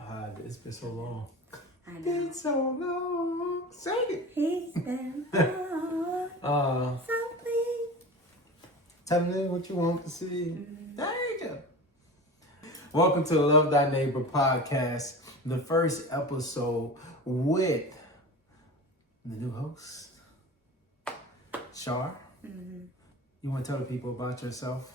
how it's been so long. I know. Been so long. Sing it. He's been on something. Tell me what you want to see. There you go. Welcome to the Love Thy Neighbor podcast, the first episode with the new host, Shar. You want to tell the people about yourself?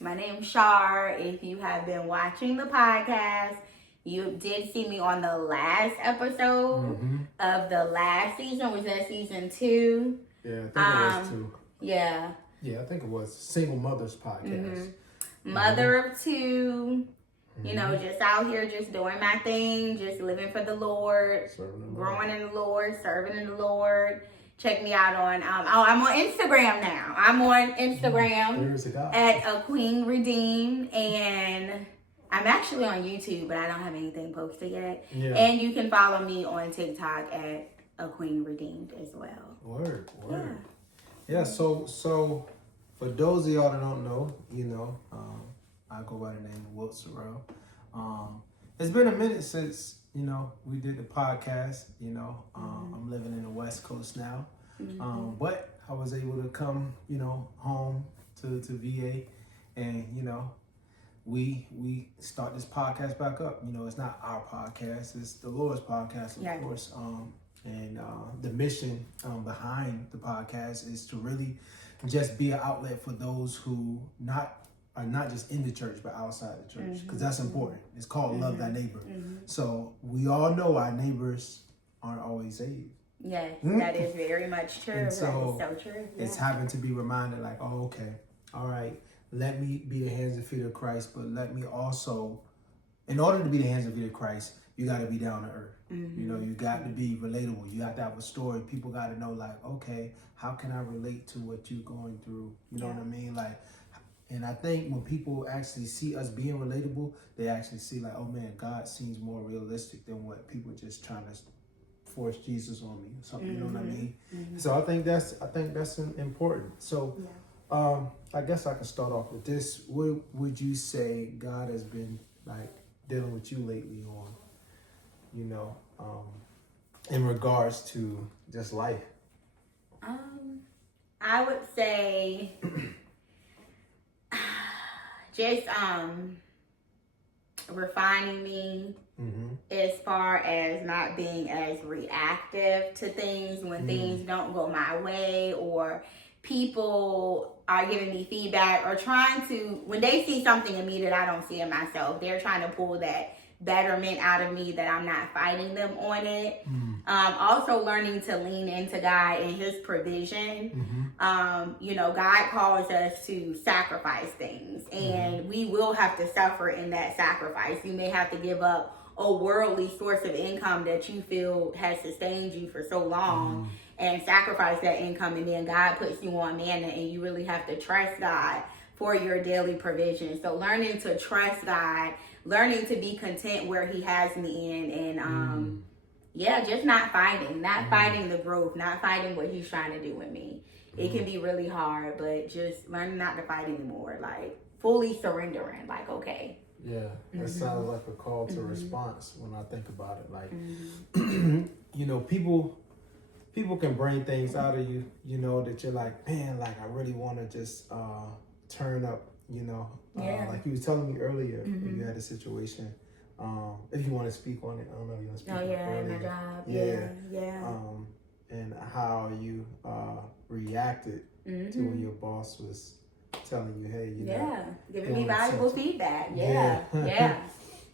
My name's Shar. If you have been watching the podcast, you did see me on the last episode of the last season. Was that season 2? Yeah, I think it was 2. Yeah. Yeah, I think it was Single Mothers podcast. Mother of 2. You know, just out here, just doing my thing, just living for the Lord, growing in the Lord, serving in the Lord. Check me out on, I'm on Instagram now. I'm on Instagram at A Queen Redeemed, and I'm actually on YouTube, but I don't have anything posted yet. Yeah. And you can follow me on TikTok at A Queen Redeemed as well. Word. Yeah, so for those of y'all that don't know, I go by the name of Wilt Sorrell. It's been a minute since, we did the podcast, I'm living in the West Coast now. But I was able to come, home to VA and, we start this podcast back up. It's not our podcast, it's the Lord's podcast, of course. And the mission behind the podcast is to really just be an outlet for those who are not just in the church, but outside the church, because that's important. It's called Love Thy Neighbor. So we all know our neighbors aren't always saved. Yes, that is very much true. And so that is so true. Yeah. It's having to be reminded like, oh, okay, all right, let me be the hands and feet of Christ, but let me also, in order to be the hands and feet of Christ, you got to be down to earth. You got to be relatable. You got to have a story. People got to know like, okay, how can I relate to what you're going through? You know what I mean? Like, and I think when people actually see us being relatable, they actually see like, oh man, God seems more realistic than what people just trying to force Jesus on me or something. You know what I mean? So I think that's important. So I guess I can start off with this. What would you say God has been like dealing with you lately on, in regards to just life? I would say just refining me as far as not being as reactive to things when things don't go my way, or people are giving me feedback or trying to, when they see something in me that I don't see in myself, they're trying to pull that betterment out of me, that I'm not fighting them on it. Also learning to lean into God and his provision. God calls us to sacrifice things, and we will have to suffer in that sacrifice. You may have to give up a worldly source of income that you feel has sustained you for so long and sacrifice that income, and then God puts you on manna and you really have to trust God for your daily provision. So learning to trust God, learning to be content where he has me in, and just not fighting the growth, not fighting what he's trying to do with me. It can be really hard, but just learning not to fight anymore, like fully surrendering, like, okay. Yeah, that sounds like a call to response when I think about it. Like, people can bring things out of you, that you're like, man, like I really want to just turn up, like you was telling me earlier, you had a situation. If you want to speak on it, I don't know if you want to speak on it. My job. Yeah. And how you reacted to when your boss was telling you, hey, giving me valuable feedback. Yeah.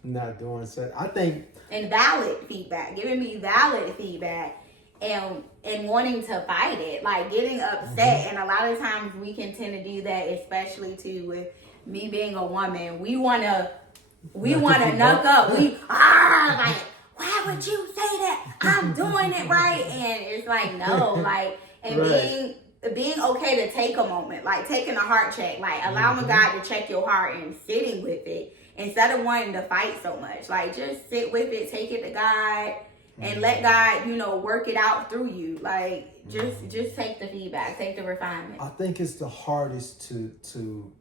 Not doing so. I think, and valid feedback, giving me valid feedback, and wanting to fight it, like getting upset. And a lot of times we can tend to do that, especially too with me being a woman. We want to knuck up. Like, why would you say that? I'm doing it right. And it's like, no, like, and being okay to take a moment, like taking a heart check, like allowing God to check your heart and sitting with it instead of wanting to fight so much. Like, just sit with it, take it to God, and let God, work it out through you. Like, just take the feedback, take the refinement. I think it's the hardest to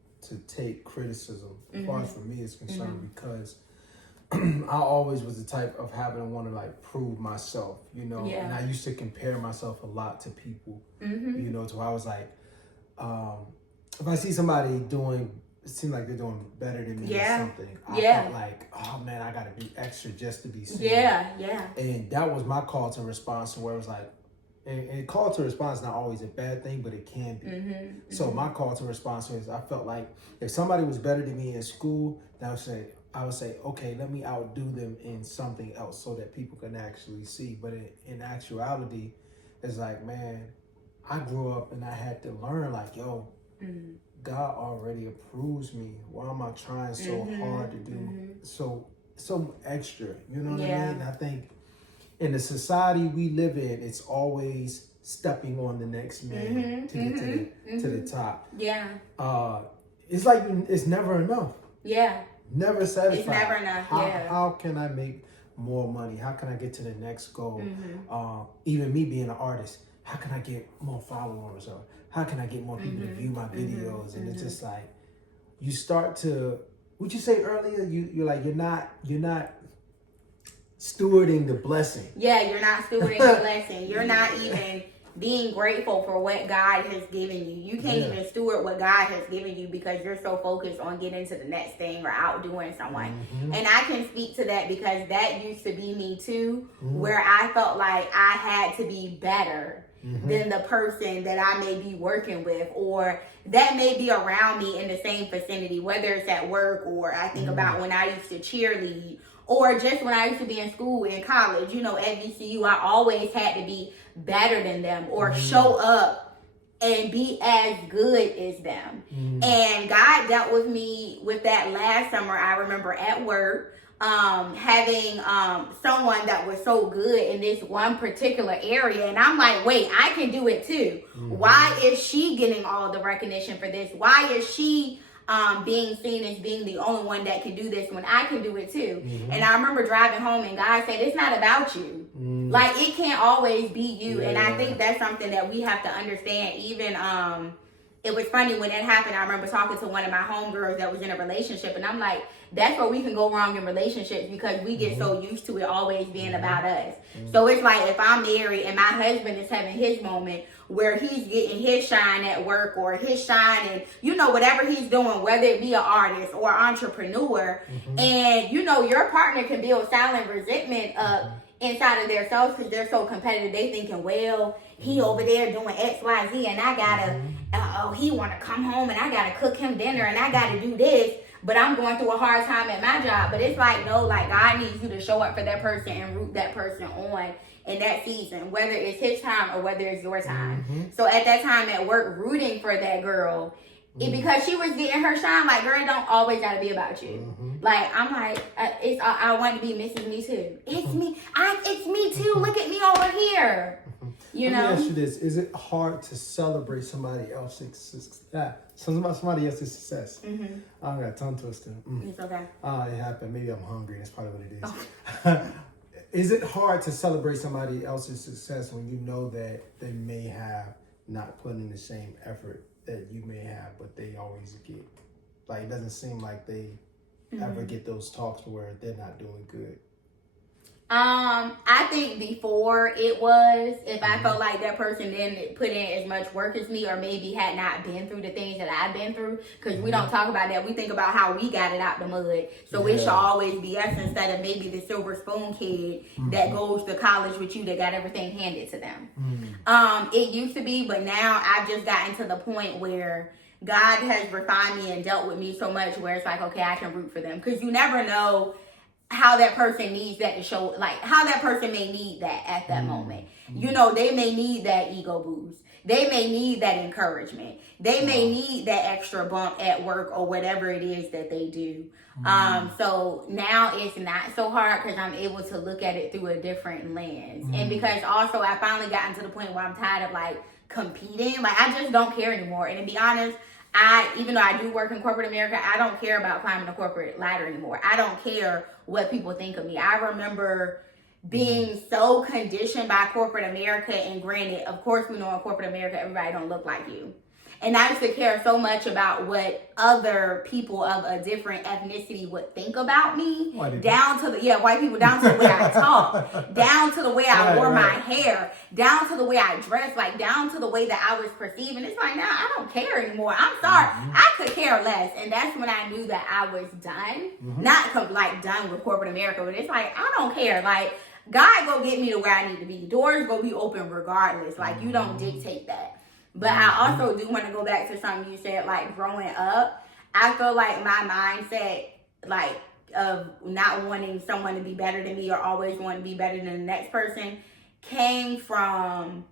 take criticism as far as for me is concerned, because I always was the type of having to want to like prove myself, you know. Yeah. And I used to compare myself a lot to people, you know. So I was like, if I see somebody doing, it seemed like they're doing better than me or something. I felt like, oh man, I gotta be extra just to be seen. Yeah. And that was my call to response, to where it was like, and call to response is not always a bad thing, but it can be. So my call to response was, I felt like if somebody was better than me in school, then I would say, okay, let me outdo them in something else so that people can actually see. But in actuality, it's like, man, I grew up and I had to learn, like, yo, God already approves me. Why am I trying so hard to do so extra? You know what I mean? I think in the society we live in, it's always stepping on the next man to get to the top. Yeah. It's like it's never enough. Yeah. Never satisfied. It's never enough. How can I make more money? How can I get to the next goal? Even me being an artist, how can I get more followers, or how can I get more people to view my videos? And it's just like, you start to, what you say earlier, you're like, you're not stewarding the blessing. Yeah, you're not stewarding the blessing. You're not even being grateful for what God has given you. You can't even steward what God has given you because you're so focused on getting to the next thing or outdoing someone. And I can speak to that because that used to be me too, where I felt like I had to be better than the person that I may be working with, or that may be around me in the same vicinity, whether it's at work, or I think about when I used to cheerlead, or just when I used to be in school, in college, you know, at VCU, I always had to be better than them or show up and be as good as them. And God dealt with me with that last summer. I remember at work, having someone that was so good in this one particular area, and I'm like, wait, I can do it too. Why is she getting all the recognition for this? Why is she being seen as being the only one that can do this when I can do it too? And I remember driving home and God said, it's not about you. Like, it can't always be you. And I think that's something that we have to understand. Even it was funny when it happened. I remember talking to one of my homegirls that was in a relationship, and I'm like, that's where we can go wrong in relationships, because we get so used to it always being about us. So it's like, if I'm married and my husband is having his moment where he's getting his shine at work, or his shine and, you know, whatever he's doing, whether it be an artist or entrepreneur, and, you know, your partner can build silent resentment up inside of themselves because they're so competitive. They thinking, well, he over there doing X, Y, Z, and I gotta, he want to come home and I gotta cook him dinner and I gotta do this, but I'm going through a hard time at my job. But it's like, no, like, God needs you to show up for that person and root that person on in that season, whether it's his time or whether it's your time. So at that time at work, rooting for that girl, because she was getting her shine, like, girl, it don't always gotta be about you. Like, I'm like, I want to be Mrs. Me Too. It's me. It's me too. Look at me over here. You know. Let me ask you this: is it hard to celebrate somebody else's success? Somebody else's success. I got a tongue twister. It's okay. It happened. Maybe I'm hungry. That's probably what it is. Is it hard to celebrate somebody else's success when you know that they may have not put in the same effort that you may have, but they always get? Like, it doesn't seem like they ever get those talks where they're not doing good. I think before it was, if I felt like that person didn't put in as much work as me, or maybe had not been through the things that I've been through, because we don't talk about that. We think about how we got it out the mud. So it should always be us instead of maybe the silver spoon kid that goes to college with you that got everything handed to them. It used to be, but now I've just gotten to the point where God has refined me and dealt with me so much where it's like, okay, I can root for them. Because you never know how that person needs that to show, like, how that person may need that at that moment. You know, they may need that ego boost. They may need that encouragement. They may need that extra bump at work or whatever it is that they do. So now it's not so hard because I'm able to look at it through a different lens. And because also I finally gotten to the point where I'm tired of, like, competing. Like, I just don't care anymore. And to be honest, even though I do work in corporate America, I don't care about climbing the corporate ladder anymore. I don't care what people think of me. I remember being so conditioned by corporate America, and granted, of course, we know in corporate America, everybody don't look like you. And I used to care so much about what other people of a different ethnicity would think about me. Down to the, white people, down to the way I talk, down to the way I wore my hair, down to the way I dressed, like down to the way that I was perceived. And it's like, now I don't care anymore. I'm sorry. I could care less. And that's when I knew that I was done. Not like done with corporate America, but it's like, I don't care. Like, God go get me to where I need to be. Doors go be open regardless. Like, you don't dictate that. But I also do want to go back to something you said, like growing up. I feel like my mindset, like, of not wanting someone to be better than me or always wanting to be better than the next person came from,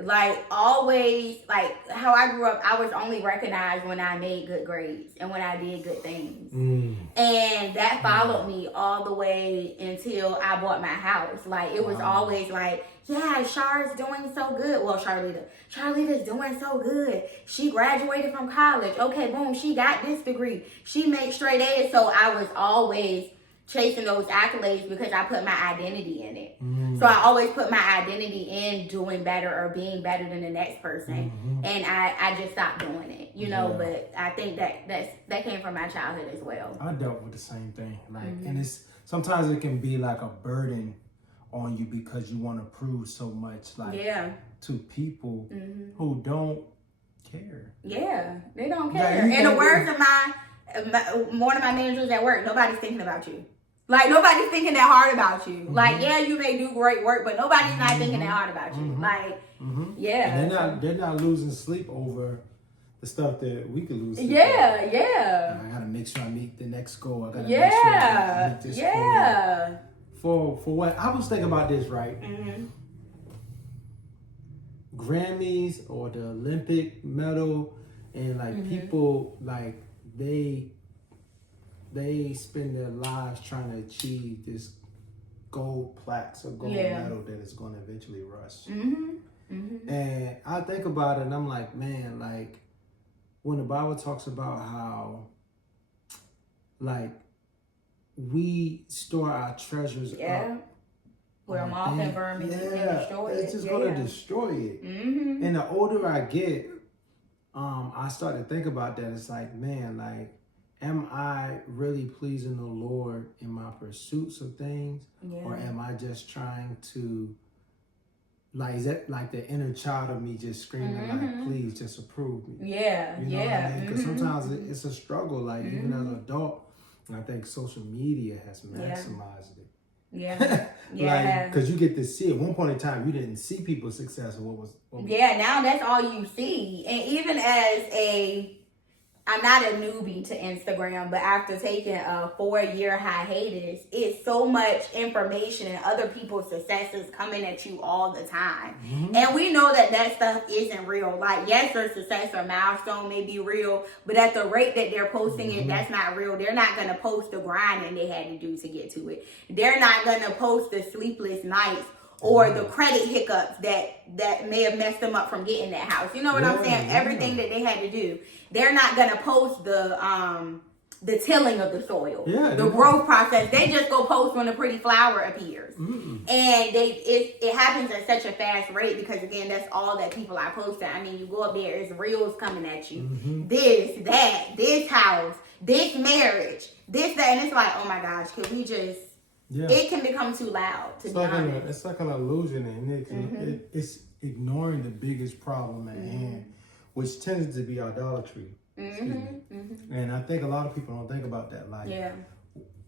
like, always, like, how I grew up. I was only recognized when I made good grades and when I did good things. And that followed me all the way until I bought my house. Like, it was always like, yeah, Char's doing so good. Well, Charlita's doing so good. She graduated from college. Okay, boom, she got this degree. She made straight A's. So I was always chasing those accolades because I put my identity in it. So I always put my identity in doing better or being better than the next person. And I just stopped doing it, you know, but I think that came from my childhood as well. I dealt with the same thing. Like, and it's sometimes it can be like a burden on you because you want to prove so much, like, to people who don't care. Yeah, they don't care. In the words of one of my managers at work, nobody's thinking about you. Like, nobody's thinking that hard about you. Like, yeah, you may do great work, but nobody's not thinking that hard about you. Like, And they're not losing sleep over the stuff that we could lose. Yeah. I gotta make sure I meet the next goal. I gotta make sure I meet this goal. For what I was thinking about this, right? Grammys or the Olympic medal, and like people, like they spend their lives trying to achieve this gold plaques or gold medal that is going to eventually rust. And I think about it and I'm like, man, like when the Bible talks about how, like, we store our treasures up where moth and vermin can destroy it. It's just going to destroy it. And the older I get, I start to think about that. It's like, man, like, am I really pleasing the Lord in my pursuits of things? Or am I just trying to, like, is that like the inner child of me just screaming, like, please just approve me? You know what I mean? Because sometimes it's a struggle, like, even as an adult, I think social media has maximized it. Like, because you get to see, at one point in time, you didn't see people's success or what was now that's all you see. And even as I'm not a newbie to Instagram, but after taking a 4-year hiatus, it's so much information and other people's successes coming at you all the time. And we know that stuff isn't real. Like, yes, their success or milestone may be real, but at the rate that they're posting it, that's not real. They're not going to post the grinding they had to do to get to it. They're not going to post the sleepless nights or the credit hiccups that may have messed them up from getting that house. You know what I'm saying? Everything that they had to do. They're not gonna post the tilling of the soil, the growth process. They just go post when a pretty flower appears, and it happens at such a fast rate because, again, that's all that people are posting. I mean, you go up there, it's reels coming at you. This, that, this house, this marriage, this, that, and it's like, oh my gosh, could we just? It can become too loud. To be honest, it's like an illusion, and it's ignoring the biggest problem at hand, which tends to be idolatry. And I think a lot of people don't think about that. Like,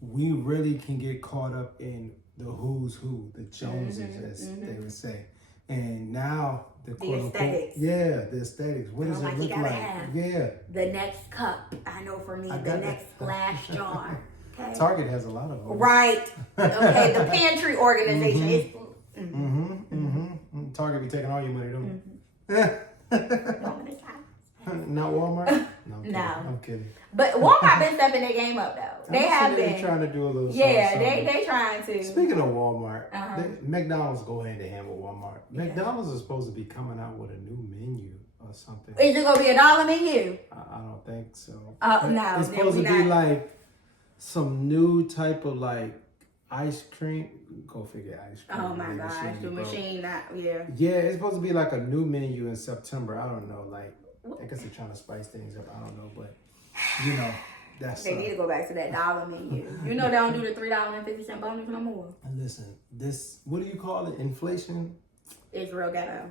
we really can get caught up in the who's who, the Joneses, as they would say. And now the aesthetics. The aesthetics. What does it look like? The next cup. I know for me, the next glass jar. Okay. Don't has a lot of them. Right. Okay, the pantry organization is. Target be taking all your money, don't Not Walmart? No. I'm kidding. But Walmart been stepping their game up though. They have been trying to do a little. They trying to. Speaking of Walmart, McDonald's go hand in hand with Walmart. McDonald's is supposed to be coming out with a new menu or something. Is it gonna be a $1 menu? I don't think so. No, it's supposed to be like some new type of like ice cream. Go figure, ice cream. Oh my gosh, the machine, Yeah, it's supposed to be like a new menu in September. I don't know, like I guess they're trying to spice things up. I don't know, but you know, that's. They need to go back to that dollar menu. You know they don't do the $3.50 bonus no more. And listen, this, what do you call it? Inflation. It's real ghetto.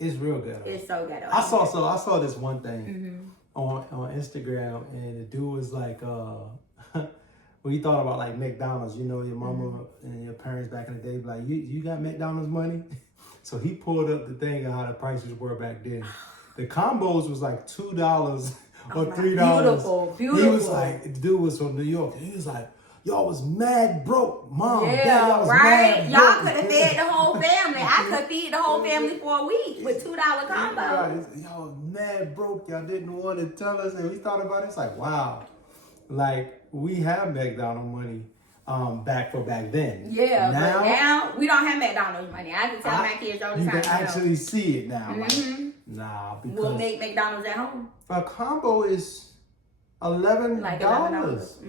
It's real ghetto. It's so ghetto. I saw this one thing on Instagram, and the dude was like, well, he thought about like McDonald's. You know, your mama and your parents back in the day, be like, you got McDonald's money? So he pulled up the thing of how the prices were back then. The combos was like $2 or $3. Beautiful. He was like, the dude was from New York, and he was like, y'all was mad broke, mom. Yeah, dad, y'all was right. mad Y'all broke. could have fed the whole family. I could feed the whole family for a week with $2 combos. Right. Y'all was mad broke. Y'all didn't want to tell us, and we thought about it. It's like, wow, like we have McDonald's money back then. Yeah, now, but now we don't have McDonald's money. I can tell my kids all the you time. can actually see it now. Like, nah, because we'll make McDonald's at home. a combo is $11. Like $11.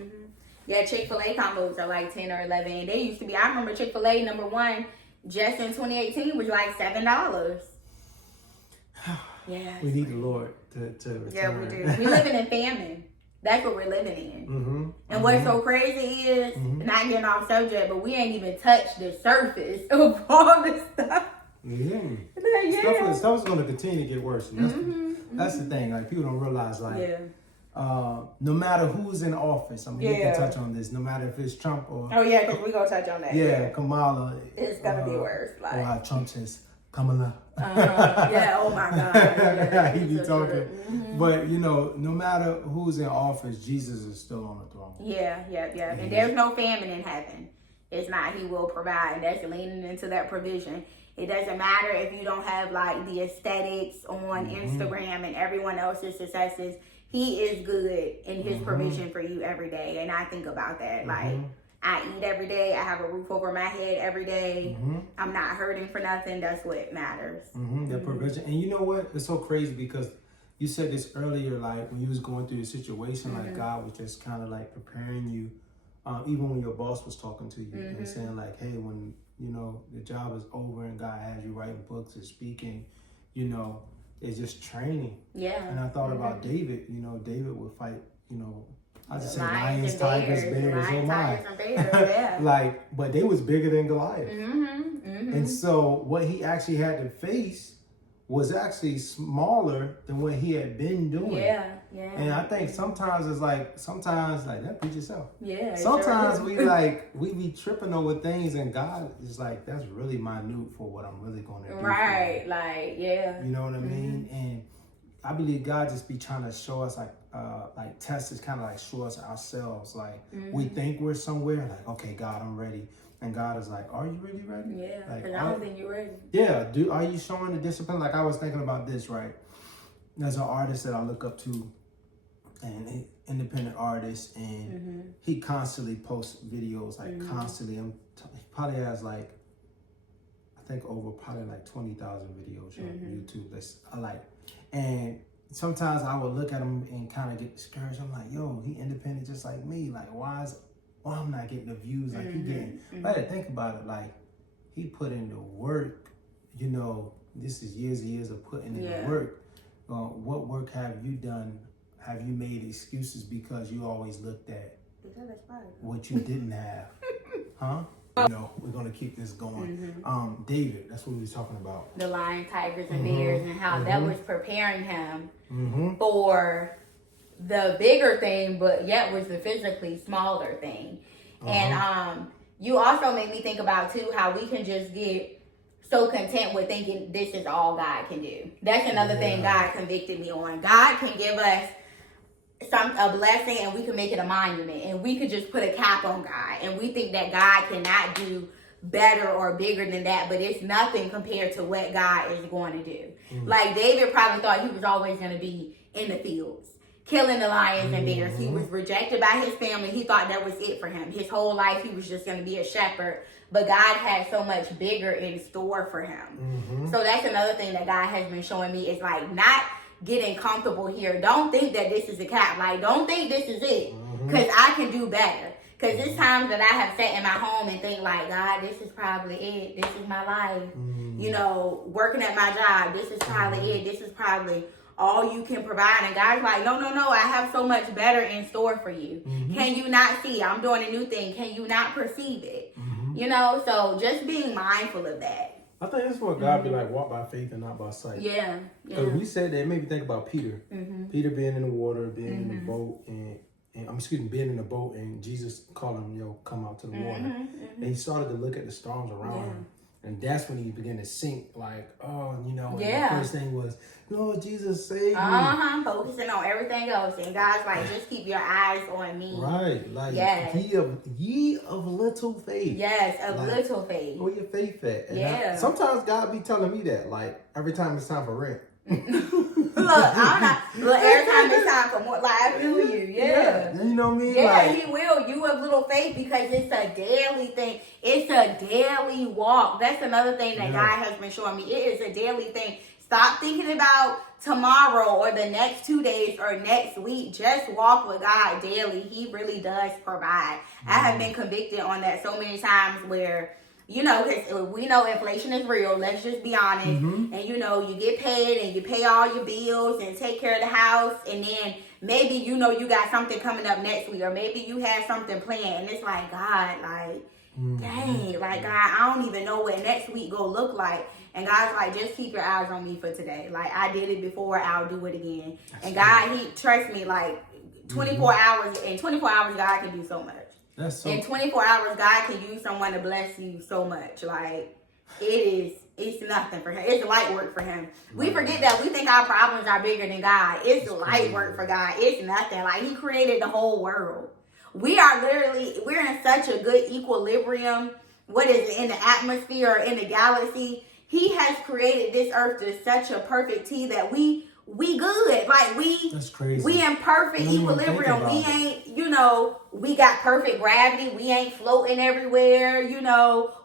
Yeah, Chick-fil-A combos are like 10 or 11. They used to be. I remember Chick-fil-A #1 just in 2018 was like $7. Yeah. We need the Lord to return. Yeah, we do. We're living in famine. That's what we're living in. And what's so crazy is, not getting off subject, but we ain't even touched the surface of all this stuff. Stuff is going to continue to get worse. And that's the thing. Like, people don't realize, like, no matter who's in office, I mean, we can touch on this, no matter if it's Trump or... Oh, yeah, because we're going to touch on that. Yeah, Kamala. It's going to be worse. Like, or how Trump says, Kamala. Yeah, oh my God. Yeah, he be talking. But, you know, no matter who's in office, Jesus is still on the throne. Yeah. And there's no famine in heaven. It's not. He will provide. And that's leaning into that provision. It doesn't matter if you don't have, like, the aesthetics on Instagram and everyone else's successes. He is good in his provision for you every day. And I think about that. Like, I eat every day. I have a roof over my head every day. I'm not hurting for nothing. That's what matters. The provision. And you know what? It's so crazy because you said this earlier, like when you was going through your situation, like God was just kind of like preparing you, even when your boss was talking to you and saying like, hey, when, you know, the job is over and God has you writing books and speaking, you know, it's just training. Yeah. And I thought about David. You know, David would fight, you know, I just say lions, tigers, bears, oh my. Like, but they was bigger than Goliath. And so what he actually had to face was actually smaller than what he had been doing. Yeah. And I think sometimes it's like, that preach yourself. Yeah. Sometimes we be tripping over things and God is like, that's really minute for what I'm really going to do. Right. Like, yeah. You know what I mean? And I believe God just be trying to show us like test is kind of like show us ourselves. Like we think we're somewhere like, okay, God, I'm ready. And God is like, are you really ready? Yeah, because I don't think you're ready. Yeah, are you showing the discipline? Like I was thinking about this, right? There's an artist that I look up to, an independent artist, and he constantly posts videos, like constantly. He probably has like, I think over probably like 20,000 videos on YouTube. That's I like, and sometimes I would look at him and kind of get discouraged. I'm like, yo, he independent just like me. Like, why I'm not getting the views like he getting? I had to think about it. Like, he put in the work. You know, this is years and years of putting in the work. What work have you done? Have you made excuses because you always looked at what you didn't have? Huh? You know, we're going to keep this going. David, that's what we was talking about. The lion, tigers, and bears, and how that was preparing him for the bigger thing, but yet was the physically smaller thing. And you also made me think about, too, how we can just get so content with thinking this is all God can do. That's another thing God convicted me on. God can give us a blessing and we can make it a monument, and we could just put a cap on God, and we think that God cannot do better or bigger than that, but it's nothing compared to what God is going to do. Like David probably thought he was always going to be in the fields, killing the lions and bears. He was rejected by his family. He thought that was it for him. His whole life he was just going to be a shepherd, but God had so much bigger in store for him. So that's another thing that God has been showing me, is like not getting comfortable here. Don't think that this is a cap. Like, don't think this is it, because I can do better. Because there's times that I have sat in my home and think like, God, this is probably it. This is my life. You know, working at my job, this is probably it. This is probably all you can provide. And God's like, no, I have so much better in store for you. Can you not see? I'm doing a new thing. Can you not perceive it? You know, so just being mindful of that. I think that's what God be like, walk by faith and not by sight. Yeah. Because we said that, it made me think about Peter. Peter being in the water, being in the boat, and being in the boat, and Jesus called him, come out to the water. And he started to look at the storms around him. And that's when he began to sink, like, and the first thing was, Lord Jesus, save me. Focusing on everything else. And God's like, just keep your eyes on me. Right. Like, ye of little faith. Yes, of little faith. Where your faith at? And sometimes God be telling me that, like, every time it's time for rent. Look, every time it's time for more, like, I feel you. Yeah. You know what I mean? Yeah, like, he will. You have little faith because it's a daily thing. It's a daily walk. That's another thing that God has been showing me. It is a daily thing. Stop thinking about tomorrow or the next 2 days or next week. Just walk with God daily. He really does provide. I have been convicted on that so many times where, because we know inflation is real. Let's just be honest. And, you get paid and you pay all your bills and take care of the house. And then maybe, you got something coming up next week. Or maybe you have something planned. And it's like, God, like, dang. Like, God, I don't even know what next week going to look like. And God's like, just keep your eyes on me for today. Like, I did it before. I'll do it again. And God, he trusts me, like, 24 hours. In 24 hours, God can do so much. In 24 hours, God can use someone to bless you so much. Like, it's nothing for him. It's light work for him. We forget that. We think our problems are bigger than God. It's light work for God. It's nothing. Like, he created the whole world. We're in such a good equilibrium. What is it, in the atmosphere or in the galaxy? He has created this earth to such a perfect T that we good. Like, that's crazy. We in perfect equilibrium. We ain't, we got perfect gravity. We ain't floating everywhere.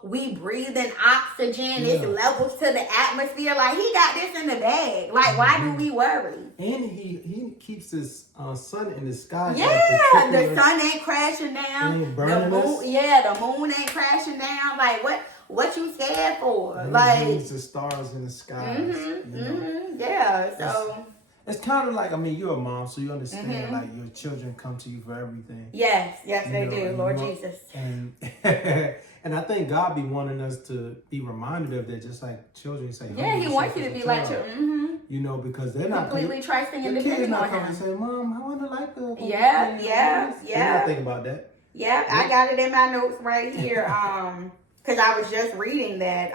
We breathing oxygen. It's levels to the atmosphere. Like, he got this in the bag. Like, why do we worry? And he keeps his sun in the sky. Yeah, the sun ain't crashing down. Ain't burning the moon, us. The moon ain't crashing down. Like, what you scared for? And like, he the stars in the sky. Yeah, so it's kind of like, you're a mom, so you understand, like, your children come to you for everything. Yes, they do, Lord Jesus. And and I think God be wanting us to be reminded of that, just like children say. Yeah, he wants you to be like children. Because they're not completely trusting and depending on him. Say, Mom, I want to like the. Yeah. They're not thinking about that. Yeah, I got it in my notes right here. Because I was just reading that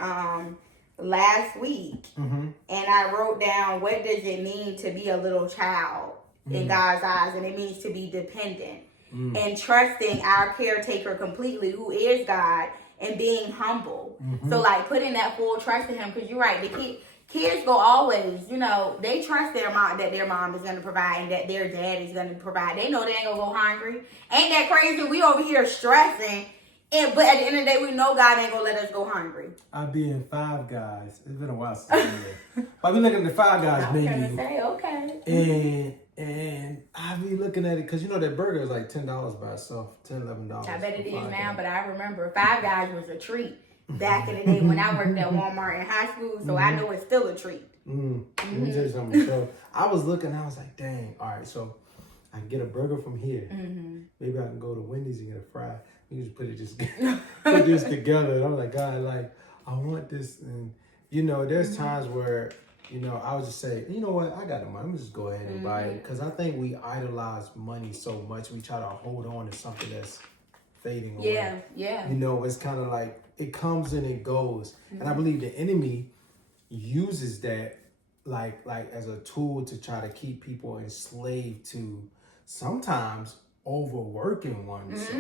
last week, and I wrote down, what does it mean to be a little child in God's eyes? And it means to be dependent and trusting our caretaker completely, who is God, and being humble. So, like, putting that full trust in him, because you're right, the kids go always, they trust their mom, that their mom is going to provide and that their dad is going to provide. They know they ain't going to go hungry. Ain't that crazy? We over here stressing. But at the end of the day, we know God ain't gonna let us go hungry. I be in Five Guys. It's been a while since I've been there. But I be looking at the Five Guys menu. I was gonna say, okay. And I be looking at it, because that burger is like $10 by itself, $10, $11. I bet it is now, but I remember Five Guys was a treat back in the day when I worked at Walmart in high school, so I know it's still a treat. Let me tell you something. So I was looking, I was like, dang, all right, so I can get a burger from here. Maybe I can go to Wendy's and get a fry. You just put this together. And I'm like, God, like, I want this. And, there's times where, I would just say, you know what, I got the money. I'm just go ahead and buy it. Because I think we idolize money so much. We try to hold on to something that's fading away. Yeah. It's kind of like, it comes and it goes. And I believe the enemy uses that like as a tool to try to keep people enslaved to sometimes overworking oneself.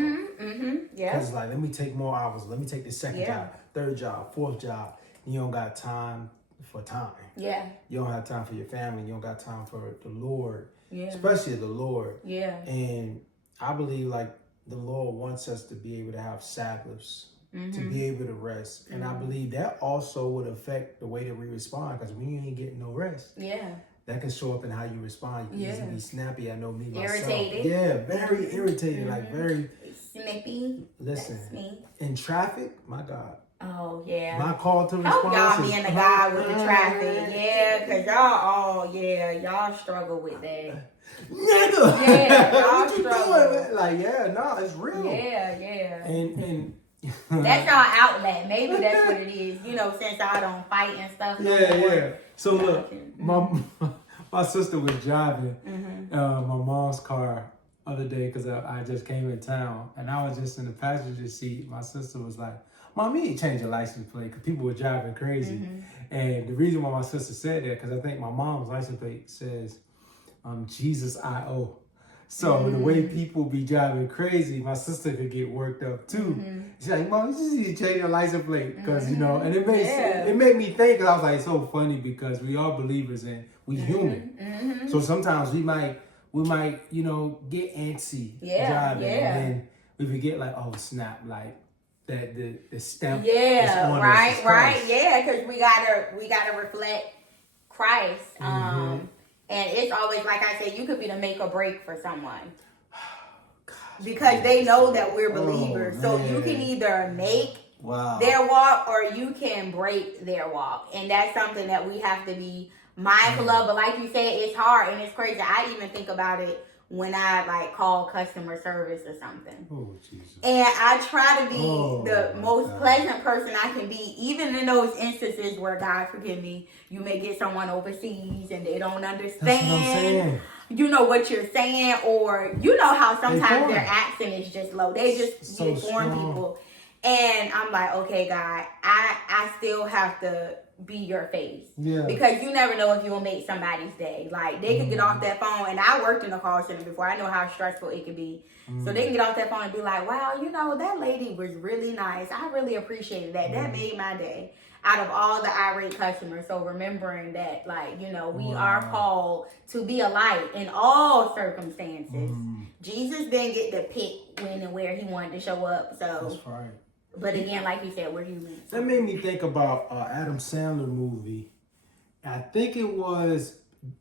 Yeah. Because like, let me take more hours. Let me take the second job, third job, fourth job. You don't got time for time. Yeah. You don't have time for your family. You don't got time for the Lord. Yeah. Especially the Lord. Yeah. And I believe like the Lord wants us to be able to have Sabbaths, to be able to rest. And I believe that also would affect the way that we respond, because when you ain't getting no rest. Yeah. That can show up in how you respond. You can easily be snappy. I know me myself. Irritated. Yeah, very irritated. Like very snippy. Listen, That's me. in traffic, my God, Oh, yeah. My call to Hope response y'all is being the guy with the traffic. Yeah, because y'all struggle with that. Nigga! Yeah, y'all What you struggle. doing? Like, yeah, no, it's real. Yeah. And That's y'all outlet. Maybe that's what it is. You know, since y'all don't fight and stuff. yeah. So y'all look, can- my sister was driving Mhm. my mom's car other day because I just came in town and I was just in the passenger seat. My sister was like, "Mom, you need to change your license plate," because people were driving crazy. Mhm. And the reason why my sister said that, because I think my mom's license plate says Jesus I.O. So the way people be driving crazy, my sister could get worked up too. She's like, "Mom, you just need to change your license plate," because you know. And it made me think. 'Cause I was like, it's so funny because we are believers and we human. So sometimes we might you know get antsy driving, and then we forget like, oh snap, like that the stamp. Is on us is Christ. Yeah, because we gotta reflect Christ. And it's always, like I said, you could be the make or break for someone. Because they know that we're believers. So you can either make their walk or you can break their walk. And that's something that we have to be mindful of. But like you said, it's hard and it's crazy. I even think about it when I like call customer service or something. Oh, Jesus. And I try to be the most pleasant person I can be, even in those instances where, God forgive me, you may get someone overseas and they don't understand. That's what I'm saying. You know what you're saying, or you know how sometimes their accent is just low. They just get foreign people. And I'm like, okay, God, I still have to be your face. Yeah. Because you never know if you'll make somebody's day. Like, they could get off that phone, and I worked in a call center before. I know how stressful it could be. So they can get off that phone and be like, wow, you know, that lady was really nice. I really appreciated that. That made my day. Out of all the irate customers. So remembering that, like, you know, we are called to be a light in all circumstances. Jesus didn't get to pick when and where he wanted to show up. So that's right. But again, like you said, we're human. That made me think about Adam Sandler movie. I think it was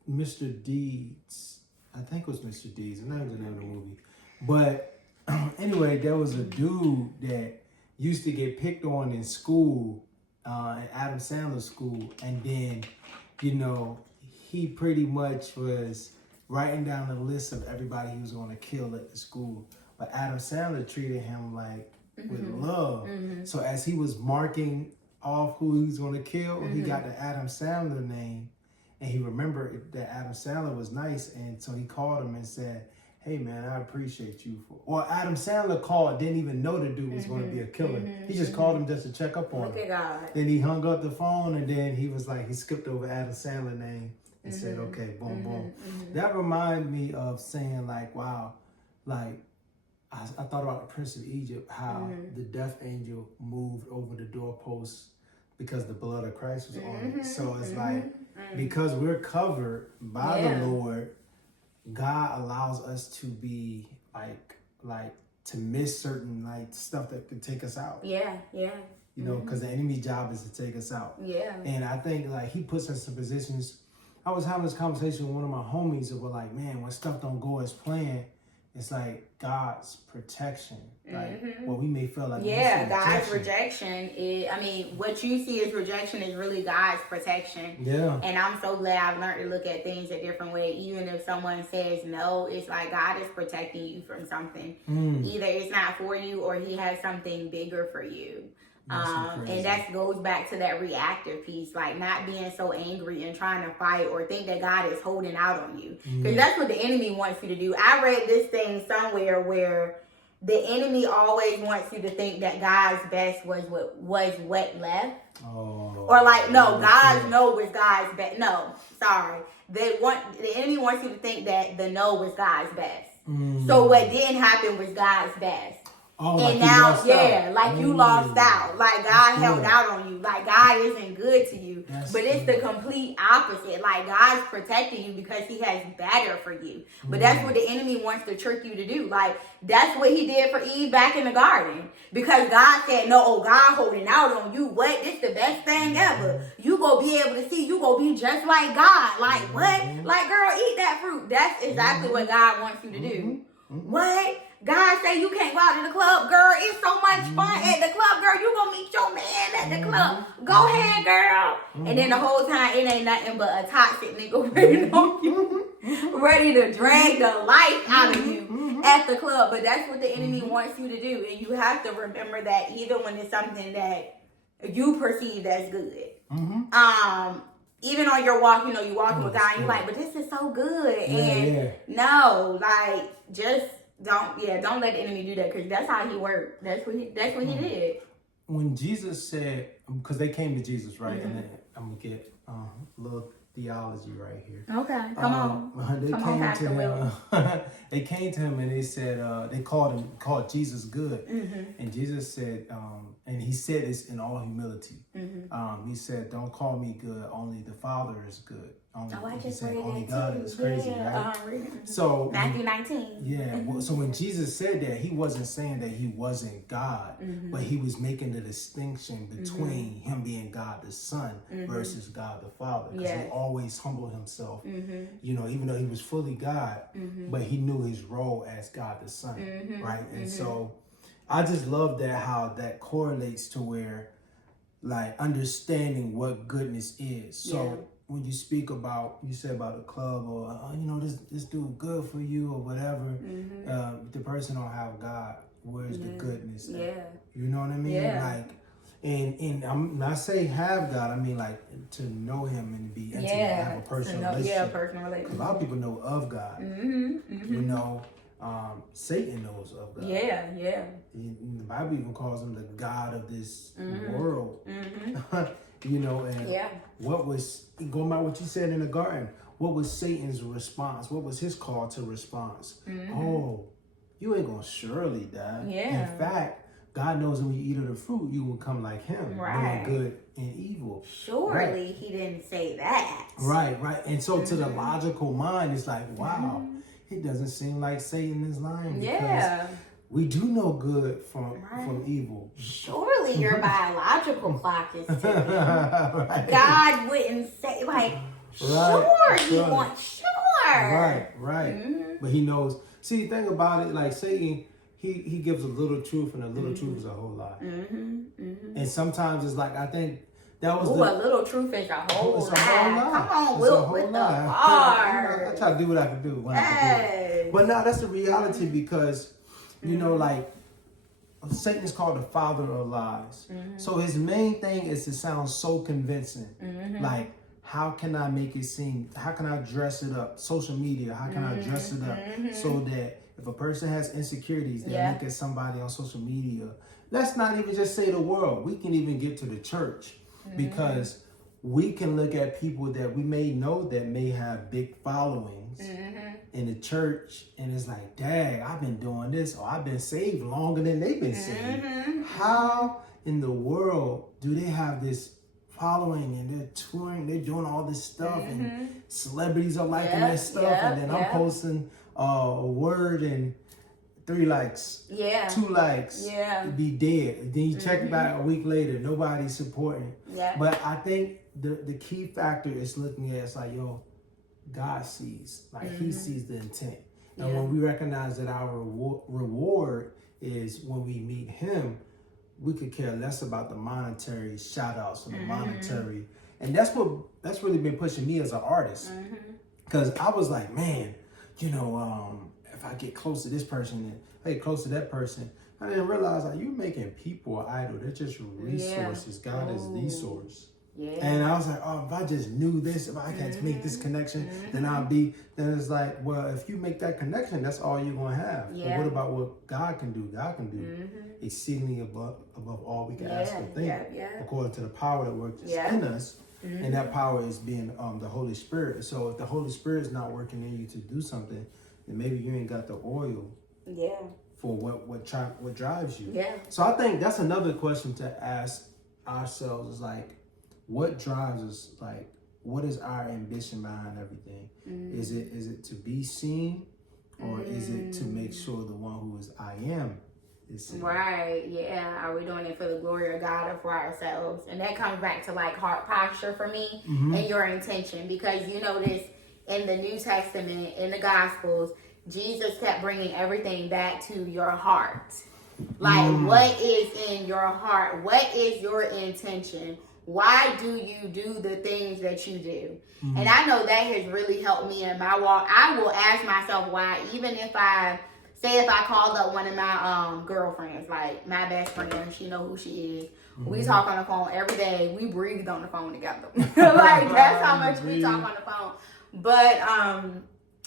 Mr. Deeds. I think it was Mr. Deeds. And that was the name of the movie. But anyway, there was a dude that used to get picked on in school, at Adam Sandler's school. And then, you know, he pretty much was writing down a list of everybody he was going to kill at the school. But Adam Sandler treated him like with love. So as he was marking off who he was going to kill, he got the Adam Sandler name, and he remembered that Adam Sandler was nice, and so he called him and said, "Hey man, I appreciate you for." Well, Adam Sandler called, didn't even know the dude was going to be a killer. He just called him just to check up on him. Look at God. Then he hung up the phone, and then he was like, he skipped over Adam Sandler name and said, "Okay, boom, boom." That reminded me of saying like, wow, like. I thought about the Prince of Egypt, how the death angel moved over the doorposts because the blood of Christ was on it. So it's like, because we're covered by the Lord, God allows us to be like to miss certain like stuff that could take us out. Yeah. You know, because the enemy's job is to take us out. Yeah. And I think like he puts us in positions. I was having this conversation with one of my homies that were like, man, when stuff don't go as planned, it's like God's protection. Like what we may feel like. God's rejection is, I mean, what you see as rejection is really God's protection. Yeah. And I'm so glad I've learned to look at things a different way. Even if someone says no, it's like God is protecting you from something. Either it's not for you or he has something bigger for you. And that goes back to that reactive piece, like not being so angry and trying to fight or think that God is holding out on you. Because that's what the enemy wants you to do. I read this thing somewhere where the enemy always wants you to think that God's best was what left. Or like, no, God's no was God's best. No, sorry. The enemy wants you to think that the no was God's best. So what didn't happen was God's best. Oh, and like now, like you lost out. Like God held out on you. Like God isn't good to you. But it's the complete opposite. Like God's protecting you because he has better for you. But that's what the enemy wants to trick you to do. Like that's what he did for Eve back in the garden. Because God said, no, God holding out on you. What? This the best thing ever. You go be able to see. You go be just like God. Like what? Like girl, eat that fruit. That's exactly what God wants you to do. What? God say you can't go out to the club, girl. It's so much fun at the club, girl. You gonna meet your man at the club. Go ahead, girl. And then the whole time, it ain't nothing but a toxic nigga waiting on you, ready to drag the life out of you at the club. But that's what the enemy wants you to do. And you have to remember that even when it's something that you perceive as good. Even on your walk, you walking with God, and you're like, but this is so good. No, like, just don't let the enemy do that, because that's how he worked. That's what he did. When Jesus said, because they came to Jesus, right? And then I'm going to get a little theology right here. Okay, come on. They Come came on, to Pastor him. Will. They came to him and they said, they called Jesus good. And Jesus said, and he said this in all humility. He said, don't call me good, only the Father is good. I just read only it God too. is crazy, right? So Matthew 19. Yeah, so when Jesus said that, he wasn't saying that he wasn't God, but he was making the distinction between him being God the Son versus God the Father, because he always humbled himself, even though he was fully God, but he knew his role as God the Son, right? And so I just love that, how that correlates to where, like, understanding what goodness is. So when you speak about, you said about a club, or this dude good for you or whatever, the person don't have God. Where's the goodness? You know what I mean? Like, and I'm not saying have God. I mean, like, to know Him and be intimate, have a personal relationship. Personal relationship. A lot of people know of God. Satan knows of God. The Bible even calls him the God of this world. What was, going by what you said in the garden, what was Satan's response? What was his call to response? Oh, you ain't gonna surely die. In fact, God knows when you eat of the fruit, you will come like him, knowing good and evil. Surely he didn't say that. Right. And so to the logical mind, it's like, wow, it doesn't seem like Satan is lying, because we do know good from evil. Surely your biological clock is ticking. God wouldn't say, like, you want sure. Right. But he knows. See, the thing about it, like Satan, he gives a little truth, and a little truth is a whole lie. And sometimes it's like, I think that was a little truth is a whole lie. Come on, Will, with the bars. I try to do what I can do when I can do. But no, that's the reality, because like, Satan is called the father of lies. So his main thing is to sound so convincing. Like, how can I make it seem, how can I dress it up? Social media, how can I dress it up so that if a person has insecurities, they look at somebody on social media. Let's not even just say the world. We can even get to the church, because we can look at people that we may know that may have big followings in the church, and it's like, dang, I've been doing this, or I've been saved longer than they've been saved. How in the world do they have this following, and they're touring, they're doing all this stuff, and celebrities are liking their stuff, and then I'm posting a word and 3 likes, 2 likes, be dead. Then you check it back a week later, nobody's supporting. But I think the key factor is looking at, it's like, yo, God sees, like he sees the intent. And when we recognize that our reward is when we meet him, we could care less about the monetary shout outs or the monetary. And that's really been pushing me as an artist. Because I was like, man, if I get close to this person and I get close to that person, I didn't realize, like, you're making people an idol. They're just resources. God is the source. And I was like, oh, if I just knew this, if I can make this connection, then it's like, well, if you make that connection, that's all you're going to have. But what about what God can do? God can do exceedingly above all we can ask or think, according to the power that works in us. And that power is being the Holy Spirit. So if the Holy Spirit is not working in you to do something, then maybe you ain't got the oil for what drives you. So I think that's another question to ask ourselves, is like, what drives us? Like, what is our ambition behind everything? Is it to be seen, or is it to make sure the one who is I am is seen? Right, Are we doing it for the glory of God or for ourselves? And that comes back to, like, heart posture for me and your intention. Because you notice in the New Testament, in the Gospels, Jesus kept bringing everything back to your heart. Like, what is in your heart? What is your intention? Why do you do the things that you do? And I know that has really helped me in my walk. I will ask myself why, even if I called up one of my girlfriends, like my best friend, she know who she is. We talk on the phone every day. We breathe on the phone together. Like, that's how much we talk on the phone. But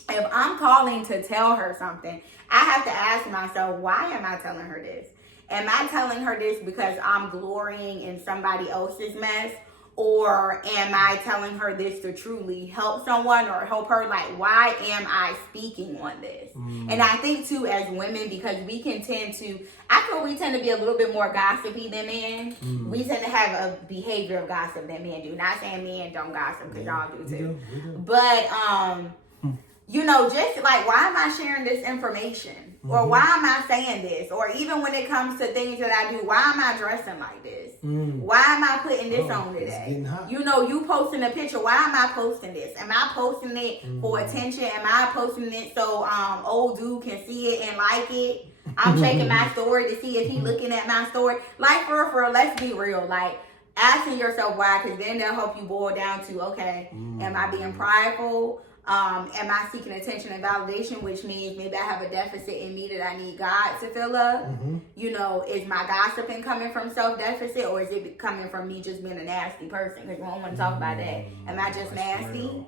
if I'm calling to tell her something, I have to ask myself, why am I telling her this? Am I telling her this because I'm glorying in somebody else's mess? Or am I telling her this to truly help someone or help her? Like, why am I speaking on this? And I think, too, as women, because we can tend to, I feel we tend to be a little bit more gossipy than men. We tend to have a behavior of gossip than men do. Not saying men don't gossip, because y'all do, too. We do. But, you know, just like, why am I sharing this information? Or why am I saying this? Or even when it comes to things that I do, why am I dressing like this? Why am I putting this on today? You know, you posting a picture. Why am I posting this? Am I posting it for attention? Am I posting it so old dude can see it and like it? I'm checking my story to see if he looking at my story. Like, for let's be real. Like, asking yourself why, because then they'll help you boil down to, okay, am I being prideful? Am I seeking attention and validation, which means maybe I have a deficit in me that I need God to fill up? You know, is my gossiping coming from self-deficit, or is it coming from me just being a nasty person? Because we don't want to talk about that. Am I just nasty?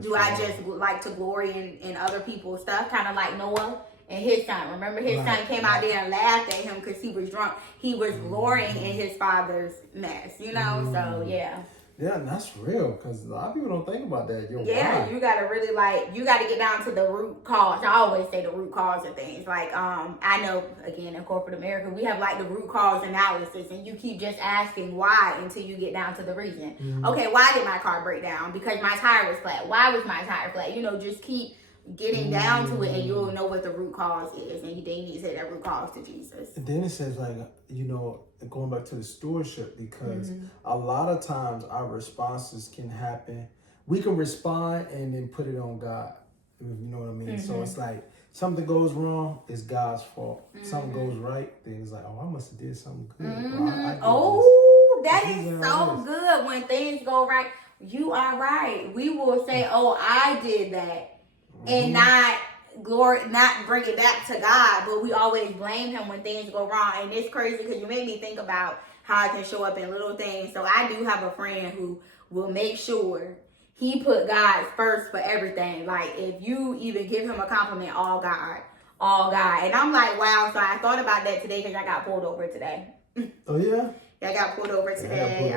Do I just like to glory in other people's stuff? Kind of like Noah and his son. Remember, his son came out there and laughed at him because he was drunk. He was glorying in his father's mess, you know? So, yeah. Yeah, and that's real, because a lot of people don't think about that. Yeah, you gotta really you gotta get down to the root cause. I always say the root cause of things. Like, I know, again, in corporate America, we have like the root cause analysis, and you keep just asking why until you get down to the reason. Okay, why did my car break down? Because my tire was flat. Why was my tire flat? You know, just keep getting down to it, and you'll know what the root cause is, and then you need to take that root cause to Jesus. And then it says, like, you know, going back to the stewardship, because a lot of times our responses can happen. We can respond and then put it on God. You know what I mean? So it's like, something goes wrong, it's God's fault. Something goes right, then it's like, oh, I must have did something good. That is so good. When things go right, you are right. We will say, oh, I did that. And not bring it back to God, but we always blame him when things go wrong. And it's crazy because you made me think about how I can show up in little things. So I do have a friend who will make sure he put God first for everything. Like, if you even give him a compliment, all God. And I'm like, wow. So I thought about that today because I got pulled over today. Oh, yeah? Yeah, I got pulled over today.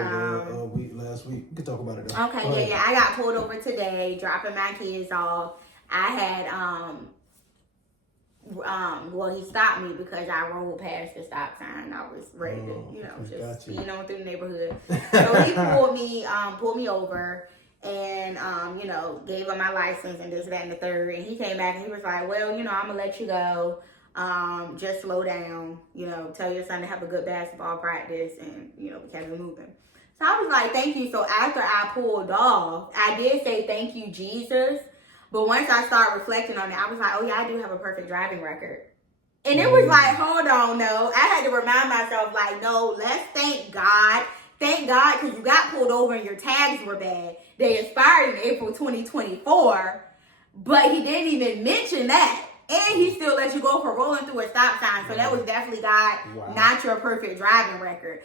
Last week. We can talk about it though. Okay, yeah. I got pulled over today, dropping my kids off. I had, well, he stopped me because I rolled past the stop sign. I was ready to, you know, just speed on through the neighborhood. So he pulled me over and, you know, gave him my license and this, that, and the third. And he came back and he was like, well, you know, I'm going to let you go. Just slow down, you know, tell your son to have a good basketball practice and, you know, keep it moving. So I was like, thank you. So after I pulled off, I did say, thank you, Jesus. But once I started reflecting on it, I was like, oh, yeah, I do have a perfect driving record. And it was like, hold on, no. I had to remind myself, like, no, let's thank God. Thank God, because you got pulled over and your tags were bad. They expired in April 2024. But he didn't even mention that. And he still let you go for rolling through a stop sign. So that was definitely God, not your perfect driving record.